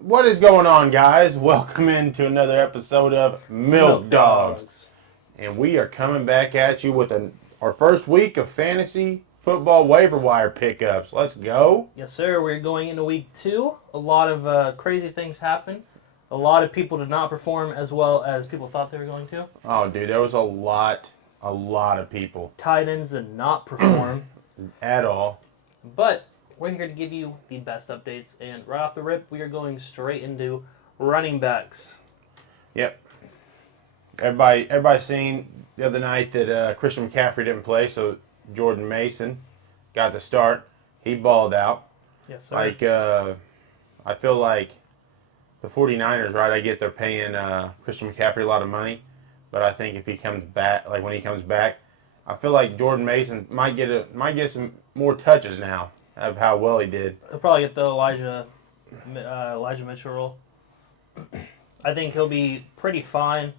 What is going on, guys? Welcome into another episode of Milk Dogs. And we are coming back at you with our first week of fantasy football waiver wire pickups. Let's go. Yes, sir. We're going into week 2. A lot of crazy things happened. A lot of people did not perform as well as people thought they were going to. Oh, dude, there was a lot of people. Tight ends did not perform. At all. But we're here to give you the best updates. And right off the rip, we are going straight into running backs. Yep. Everybody seen the other night that Christian McCaffrey didn't play, so Jordan Mason got the start. He balled out. Yes, sir. I feel like the 49ers, right? I get they're paying Christian McCaffrey a lot of money, but I think if he comes back, like when he comes back, I feel like Jordan Mason might get some more touches now of how well he did. He'll probably get the Elijah Mitchell role. I think he'll be pretty fine.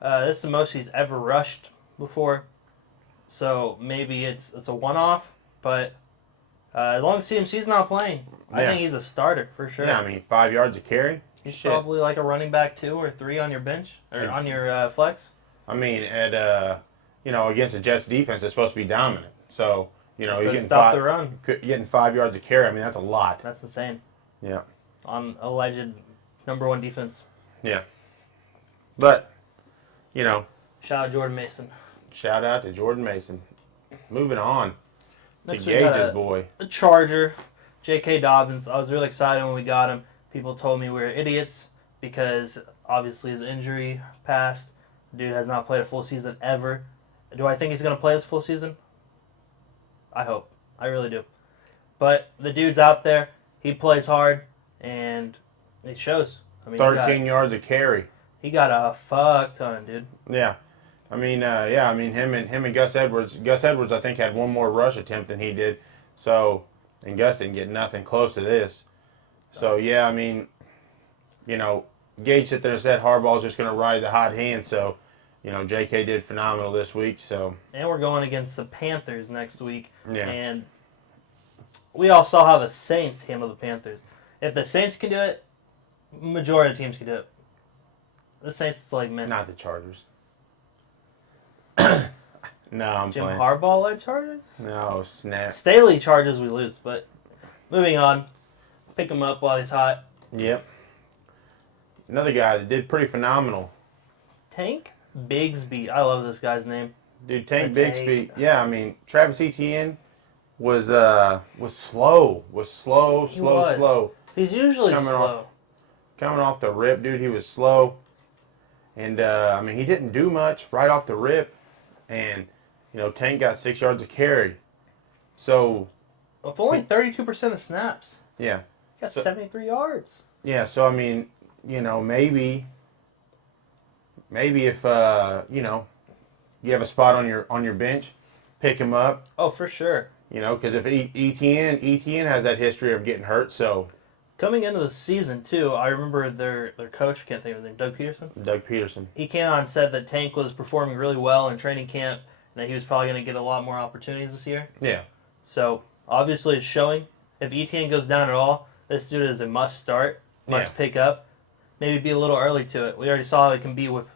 This is the most he's ever rushed before, so maybe it's a one-off. But as long as CMC's not playing, I think he's a starter for sure. Yeah, I mean 5 yards a carry. He's probably like a running back 2 or 3 on your bench or on your flex. I mean, against the Jets defense, it's supposed to be dominant. So he's getting the run. Getting 5 yards a carry. I mean, that's a lot. That's insane. Yeah. On alleged number 1 defense. Yeah. But, Shout out Jordan Mason. Shout out to Jordan Mason. Moving on Next to Gage's boy. A Charger, J.K. Dobbins. I was really excited when we got him. People told me we were idiots because obviously his injury passed. The dude has not played a full season ever. Do I think he's going to play this full season? I hope. I really do. But the dude's out there. He plays hard, and it shows. I mean, 13 yards a carry. He got a fuck ton, dude. Yeah. I mean, him and Gus Edwards. Gus Edwards, I think, had one more rush attempt than he did. So, and Gus didn't get nothing close to this. So, yeah, I mean, Gage sit there and said Harbaugh's just going to ride the hot hand. So, J.K. did phenomenal this week. So, and we're going against the Panthers next week. Yeah. And we all saw how the Saints handle the Panthers. If the Saints can do it, majority of the teams can do it. The Saints, it's like, man. Not the Chargers. No, I'm Jim playing. Harbaugh led Chargers? No, snap. Staley Chargers, we lose. But moving on. Pick him up while he's hot. Yep. Another guy that did pretty phenomenal. Tank Bigsby. I love this guy's name. Dude, Tank Bigsby. Yeah, I mean, Travis Etienne was slow. Was slow. He's usually slow. Coming off the rip, dude, he was slow. And, he didn't do much right off the rip. And, Tank got 6 yards of carry. So. With only 32% of snaps. Yeah. He got 73 yards. Yeah, so, I mean, maybe if, you have a spot on your bench, pick him up. Oh, for sure. Because if Etienne has that history of getting hurt, so. Coming into the season, too, I remember their coach, I can't think of his name, Doug Peterson? He came out and said that Tank was performing really well in training camp and that he was probably going to get a lot more opportunities this year. Yeah. So, obviously, it's showing. If Etienne goes down at all, this dude is a must-start, pick up. Maybe be a little early to it. We already saw how it can be with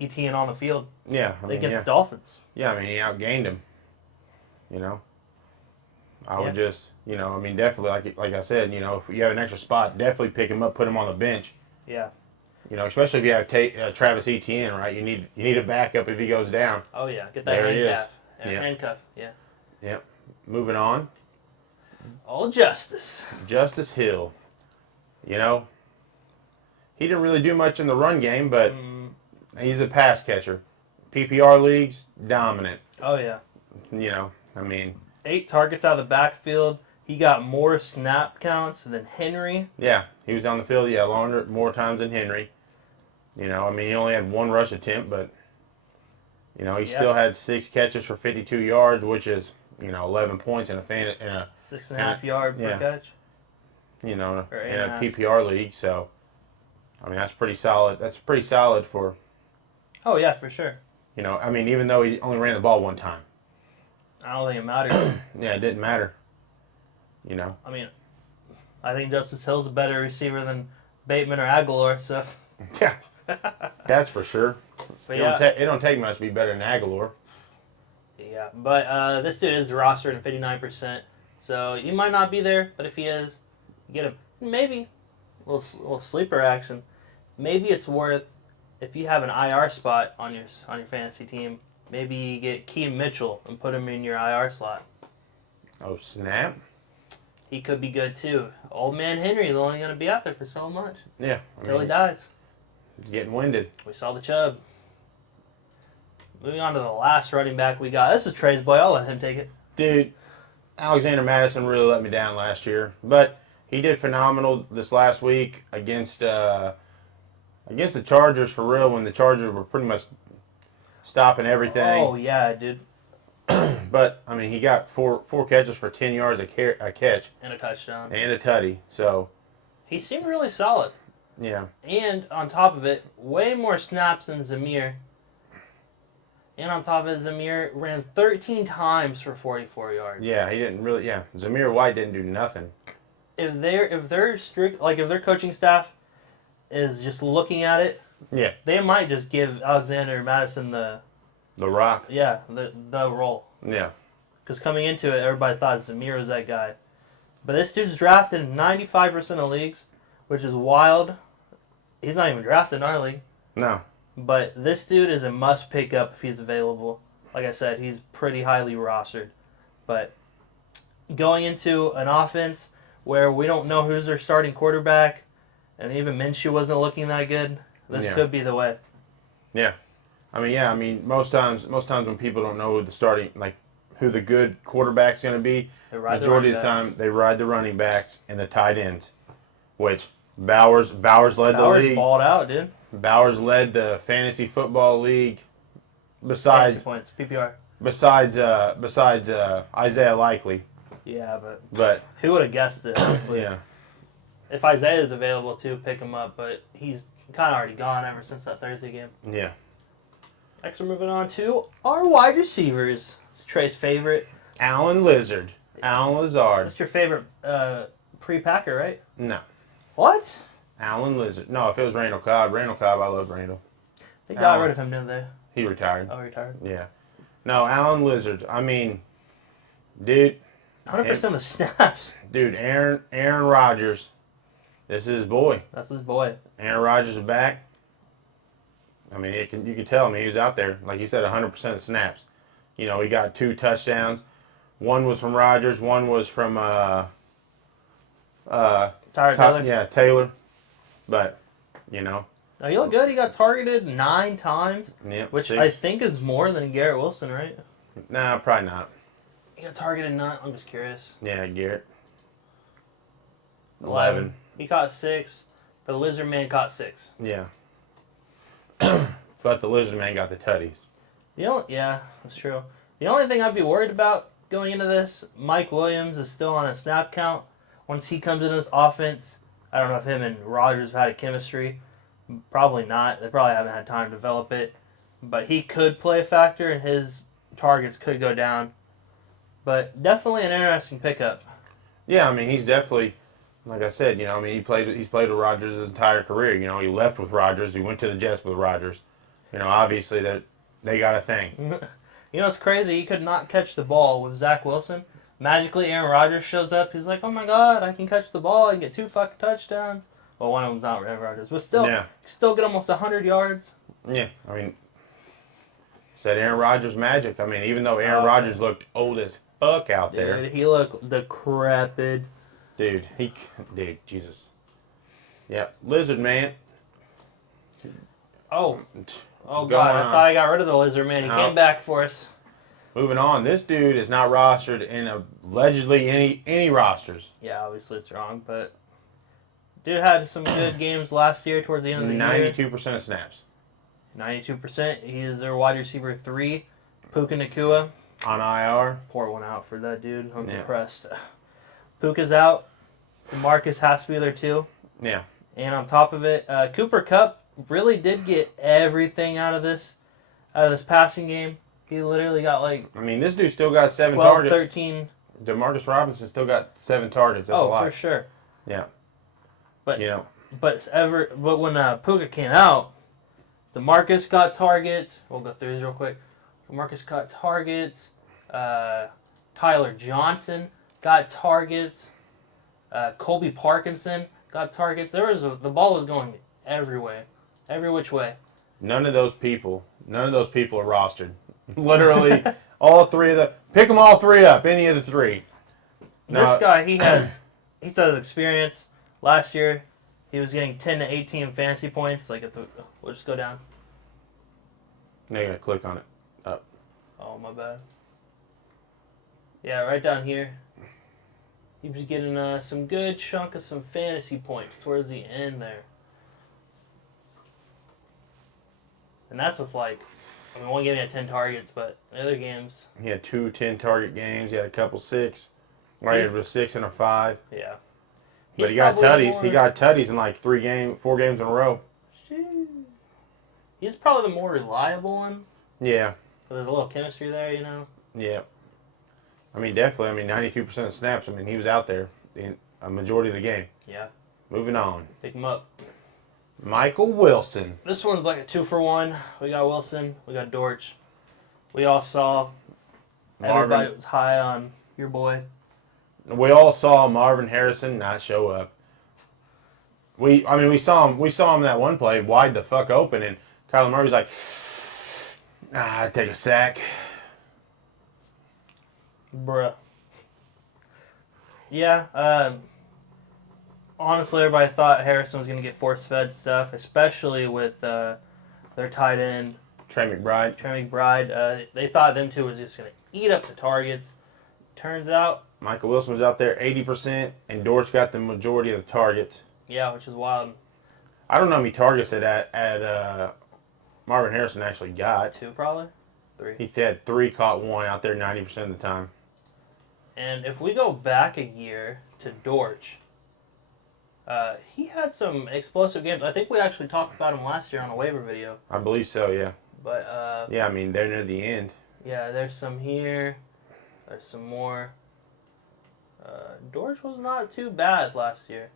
Etienne on the field. Yeah. Against Dolphins. Yeah, he outgained him. I would just, definitely, like I said, if you have an extra spot, definitely pick him up, put him on the bench. Yeah. Especially if you have Travis Etienne, right? You need a backup if he goes down. Oh, yeah. Get that handcuff. Yeah. Yep. Moving on. Old Justice. Justice Hill. He didn't really do much in the run game, but he's a pass catcher. PPR leagues, dominant. Oh, yeah. 8 targets out of the backfield. He got more snap counts than Henry. Yeah, he was on the field, more times than Henry. He only had 1 rush attempt, but, he still had 6 catches for 52 yards, which is, 11 points in a 6.5 yard per catch. In a PPR league, so, that's pretty solid. That's pretty solid for. Oh, yeah, for sure. Even though he only ran the ball 1 time. I don't think it mattered. Yeah, it didn't matter. I think Justice Hill's a better receiver Bateman or Aguilar. So, Yeah, that's for sure. but It don't take much to be better than Aguilar. yeah. But this dude is rostered at 59%. So he might not be there, but if he is, get him. Maybe little sleeper action. Maybe it's worth if you have an IR spot on your fantasy team. Maybe you get Keaton Mitchell and put him in your IR slot. Oh snap! He could be good too. Old man Henry is only going to be out there for so much Yeah, until he dies. He's getting winded. We saw the Chubb. Moving on to the last running back we got. This is Trey's boy. I'll let him take it. Dude, Alexander Madison really let me down last year, but he did phenomenal this last week against the Chargers for real when the Chargers were pretty much stopping everything. Oh yeah, dude. But I mean, he got four catches for 10 yards a catch And a touchdown. and a tutty. So He seemed really solid. yeah, And on top of it, way more snaps than Zamir. And on top of it, Zamir ran 13 times for 44 yards. yeah, he didn't really. Yeah, Zamir White didn't do nothing. If they're strict, like if their coaching staff is just looking at it, Yeah, they might just give Alexander Madison the Rock. role. Yeah, Because coming into it, everybody thought Zamir was that guy. But this dude's drafted in 95% of leagues, which is wild. He's not even drafted in our league. no, But this dude is a must pick up if he's available. Like I said, he's pretty highly rostered. But going into an offense where we don't know who's their starting quarterback, and even Minshew wasn't looking that good, this could be the way. yeah. I mean, most times when people don't know who the good quarterback's going to be, majority of the time they ride the running backs and the tight ends, which Bowers led the league. Balled out, dude. Bowers led the fantasy football league. Fantasy points, PPR. Besides Isaiah Likely. Yeah, But who would have guessed it? Honestly. yeah, If Isaiah is available too, pick him up. But he's kind of already gone ever since that Thursday game. yeah. Next, we're moving on to our wide receivers. It's Trey's favorite. Alan Lazard. That's your favorite pre-Packer, right? No. What? Alan Lazard. No, if it was Randall Cobb, I love Randall. They got rid of him, didn't they? He retired. Oh, retired. Yeah. No, Alan Lazard. I mean, dude. 100% of the snaps. Dude, Aaron Rodgers. This is his boy. That's his boy. Aaron Rodgers is back. I mean, you can tell me he was out there, like you said, 100% of snaps. You know, he got 2 touchdowns. One was from Rodgers. One was from Taylor. Yeah, Taylor. But you know, Oh, he looked good. He got targeted 9 times, which 6. I think is more than Garrett Wilson, right? Nah, probably not. He got targeted 9. I'm just curious. Yeah, Garrett. 11. He caught 6. The Lizard Man caught 6. Yeah. But the Lizard Man got the tutties. Yeah, that's true. The only thing I'd be worried about going into this, Mike Williams is still on a snap count. Once he comes into this offense, I don't know if him and Rodgers have had a chemistry. Probably not. They probably haven't had time to develop it. But he could play a factor, and his targets could go down. But definitely an interesting pickup. Yeah, I mean, he's definitely, like I said, you know, I mean, he's played with Rodgers his entire career. You know, he left with Rodgers. He went to the Jets with Rodgers. You know, obviously that they got a thing. You know, it's crazy. He could not catch the ball with Zach Wilson. Magically, Aaron Rodgers shows up. He's like, oh my God, I can catch the ball. I can get 2 fucking touchdowns. Well, one of them's not Aaron Rodgers. But still get almost 100 yards. Yeah, I mean, said Aaron Rodgers magic. I mean, even though Aaron Rodgers looked old as fuck out there. Dude, he looked decrepit. Dude, Jesus. Yeah, Lizard Man. Oh God, I on. thought I got rid of the Lizard Man. He came back for us. Moving on, this dude is not rostered in allegedly any rosters. Yeah, obviously it's wrong, but dude had some good games last year towards the end of the year. 92% of snaps. 92%. He is their wide receiver 3. Puka Nakua. On IR. Pour one out for that dude. I'm impressed. Puka's out. Marcus has to be there too. Yeah. And on top of it, Cooper Kupp really did get everything out of this passing game. He literally got I mean, this dude still got 7 12, targets. 13. DeMarcus Robinson still got 7 targets. That's a lot. For sure. Yeah. But you know, But when Puka came out, DeMarcus got targets. We'll go through these real quick. DeMarcus got targets. Tyler Johnson got targets. Colby Parkinson got targets. The ball was going everywhere, every which way. None of those people are rostered. Literally, all three of them. Pick them all three up. Any of the three. This guy, he's had experience. Last year, he was getting 10 to 18 fantasy points. We'll just go down. Now you gotta click on it. Up. Oh, my bad. Yeah, right down here. He was getting some good chunk of some fantasy points towards the end there. And that's with one game he had 10 targets, but the other games... He had 2 10-target games. He had a couple 6. Right, he had a 6 and a 5. Yeah. But he got tutties. He got tutties in 4 games in a row. He's probably the more reliable one. Yeah. So there's a little chemistry there, Yeah. I mean, definitely. 92% of snaps. He was out there in a majority of the game. Yeah. Moving on. Pick him up. Michael Wilson. This one's like a 2-for-1. We got Wilson. We got Dortch. We all saw everybody was high on your boy. We all saw Marvin Harrison not show up. We saw him that one play wide the fuck open, and Kyler Murray's like, I'd take a sack. Bruh. Yeah, honestly, everybody thought Harrison was going to get force-fed stuff, especially with their tight end, Trey McBride. They thought them two was just going to eat up the targets. Turns out... Michael Wilson was out there 80%, and Dortch got the majority of the targets. Yeah, which is wild. I don't know how many targets that Marvin Harrison actually got. 2, probably? 3. He had 3, caught 1 out there 90% of the time. And if we go back a year to Dortch, he had some explosive games. I think we actually talked about him last year on a waiver video. I believe so, yeah. But yeah, they're near the end. Yeah, there's some here. There's some more. Dortch was not too bad last year.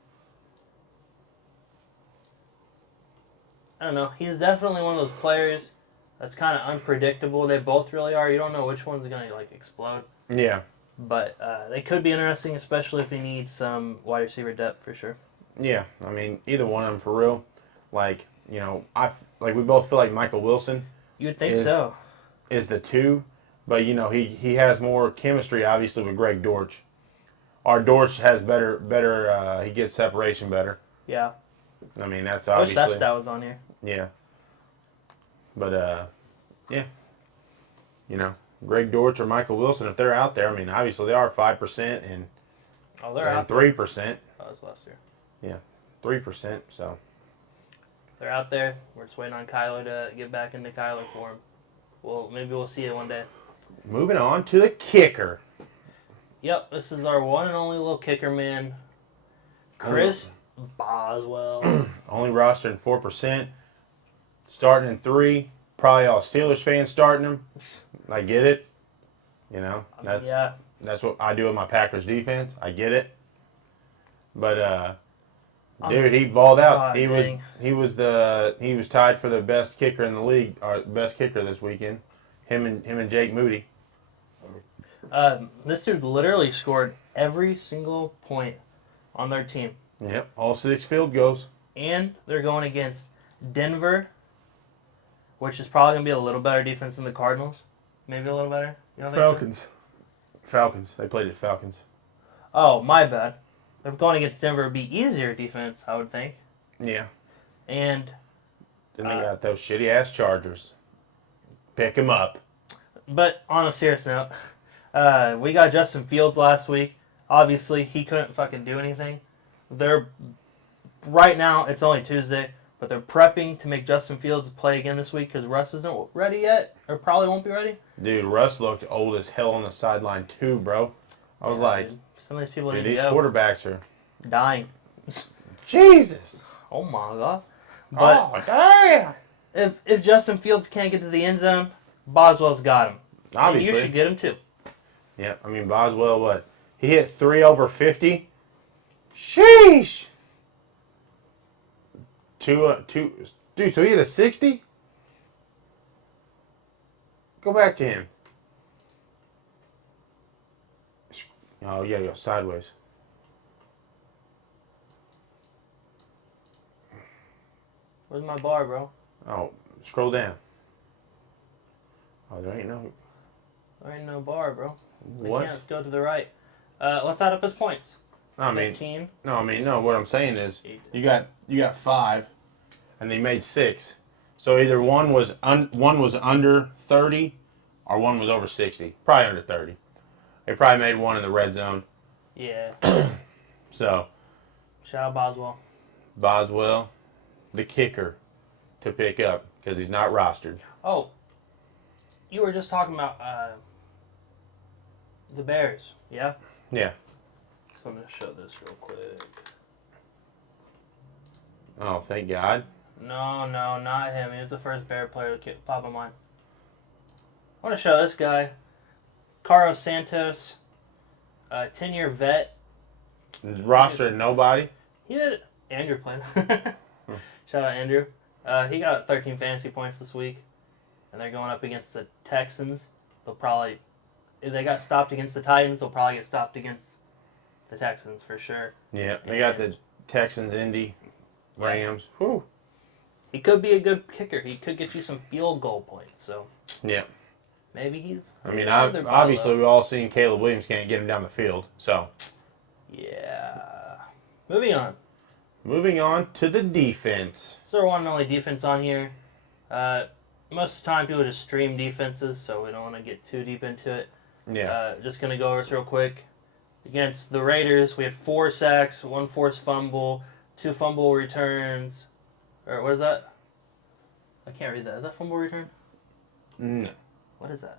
I don't know. He's definitely one of those players that's kind of unpredictable. They both really are. You don't know which one's going to explode. Yeah. But they could be interesting, especially if you need some wide receiver depth for sure. Yeah, either one of them for real. We both feel like Michael Wilson. You would think so. Is the 2, but he has more chemistry obviously with Greg Dortch. Our Dortch has better. He gets separation better. Yeah. That's I wish obviously. that stat was on here. Yeah. But yeah. Greg Dortch or Michael Wilson, if they're out there, obviously they are 5% and they're out 3%. That was last year. Yeah, 3%. So they're out there. We're just waiting on Kyler to get back into Kyler form. Maybe we'll see it one day. Moving on to the kicker. Yep, this is our one and only little kicker man, Chris Boswell. Only rostering 4%. Starting in 3. Probably all Steelers fans starting him. I get it. That's what I do with my Packers defense. I get it. But dude, he balled out. God, he was tied for the best kicker in the league, or best kicker this weekend. Him and Jake Moody. This dude literally scored every single point on their team. Yep, all 6 field goals. And they're going against Denver, which is probably going to be a little better defense than the Cardinals. Maybe a little better. You don't think so? Falcons. They played at Falcons. Oh, my bad. They're going against Denver. It would be easier defense, I would think. Yeah. And then they got those shitty-ass Chargers. Pick them up. But on a serious note, we got Justin Fields last week. Obviously, he couldn't fucking do anything. Right now, it's only Tuesday, but they're prepping to make Justin Fields play again this week because Russ isn't ready yet, or probably won't be ready. Dude, Russ looked old as hell on the sideline too, bro. I was like, dude, some of these people dude, need these to go. quarterbacks are Dying. Jesus. Oh my god. But damn. if Justin Fields can't get to the end zone, Boswell's got him. Obviously. And you should get him too. Yeah, Boswell, what? He hit 3 over 50. Sheesh. two. Dude, so he had a 60? Go back to him. Oh, yeah, go sideways. Where's my bar, bro? Oh, scroll down. Oh, there ain't no. There ain't no bar, bro. What? I can't go to the right. Let's add up his points. I mean, 15. no. What I'm saying is, you got 5, and they made 6. So either one was under 30, or one was over 60. Probably under 30. They probably made one in the red zone. Yeah. So Shout out Boswell. Boswell, the kicker, to pick up because he's not rostered. Oh, you were just talking about the Bears, yeah? Yeah. So I'm going to show this real quick. Oh, thank God. No, not him. He was the first Bear player to pop in mind. I want to show this guy. Carlos Santos, 10-year vet. Rostered nobody. He did. Andrew played. Shout out Andrew. He got 13 fantasy points this week, and they're going up against the Texans. They'll probably, if they got stopped against the Titans, they'll probably get stopped against the Texans for sure. Yeah, they got the Texans, Indy, Rams. Yeah. Whew. He could be a good kicker. He could get you some field goal points. So Yeah. maybe he's. I mean, obviously we've all seen Caleb Williams can't get him down the field. So. Yeah. Moving on. Moving on to the defense. So our one and only defense on here. Most of the time people just stream defenses, so we don't want to get too deep into it. Yeah. Just going to go over this real quick. Against the Raiders, we had 4 sacks, 1 forced fumble, 2 fumble returns. Or what is that? I can't read that. Is that fumble return? No. What is that?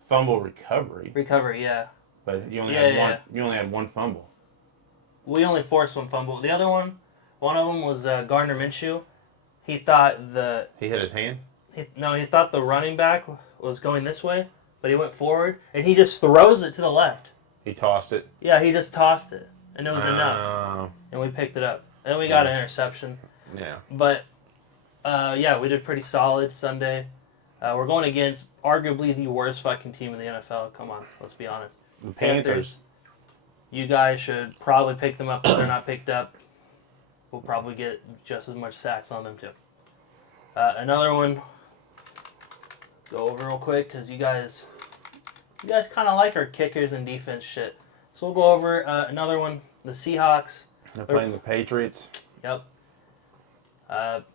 Fumble recovery. Recovery, yeah. But you only Yeah, had yeah. one. You only had 1 fumble. We only forced 1 fumble. The other one of them was Gardner Minshew. He thought He hit his hand. he thought the running back was going this way, but he went forward, and he just throws it to the left. He tossed it. Yeah, he just tossed it, and it was enough, and we picked it up. And then we got an interception. Yeah. But, yeah, we did pretty solid Sunday. We're going against arguably the worst fucking team in the NFL. Come on, let's be honest. The Panthers. You guys should probably pick them up if they're not picked up. We'll probably get just as much sacks on them, too. Another one. Go over real quick, because you guys kind of like our kickers and defense shit. So we'll go over another one. The Seahawks. They're playing the Patriots. Yep.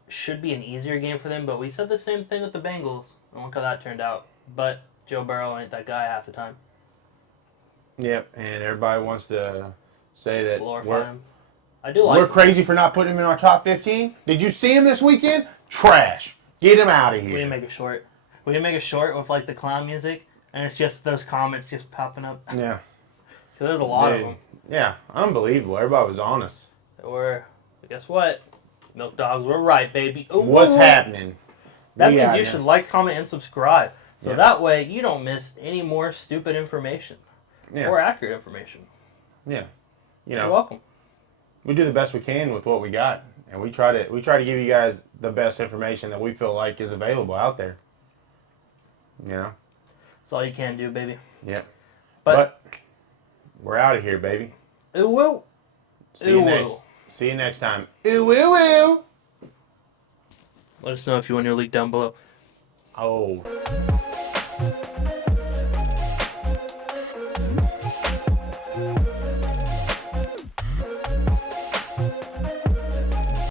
Should be an easier game for them, but we said the same thing with the Bengals. And look how that turned out. But Joe Burrow ain't that guy half the time. Yep, and everybody wants to say that Glorify him. I do like we're crazy for not putting him in our top 15. Did you see him this weekend? Trash. Get him out of here. We can make it short. We can make it short with like the clown music, and it's just those comments just popping up. Yeah. So there's a lot of them. Yeah, unbelievable. Everybody was honest. Guess what? Milk Dogs were right, baby. Ooh, What's happening? That means you should like, comment, and subscribe. So that way you don't miss any more stupid information. Yeah. Or accurate information. Yeah. You're welcome. We do the best we can with what we got. And we try to give you guys the best information that we feel like is available out there. You know? That's all you can do, baby. Yeah. But we're out of here, baby. Ooh, woo. See you next time. Ooh, woo, woo. Let us know if you want your league down below. Oh.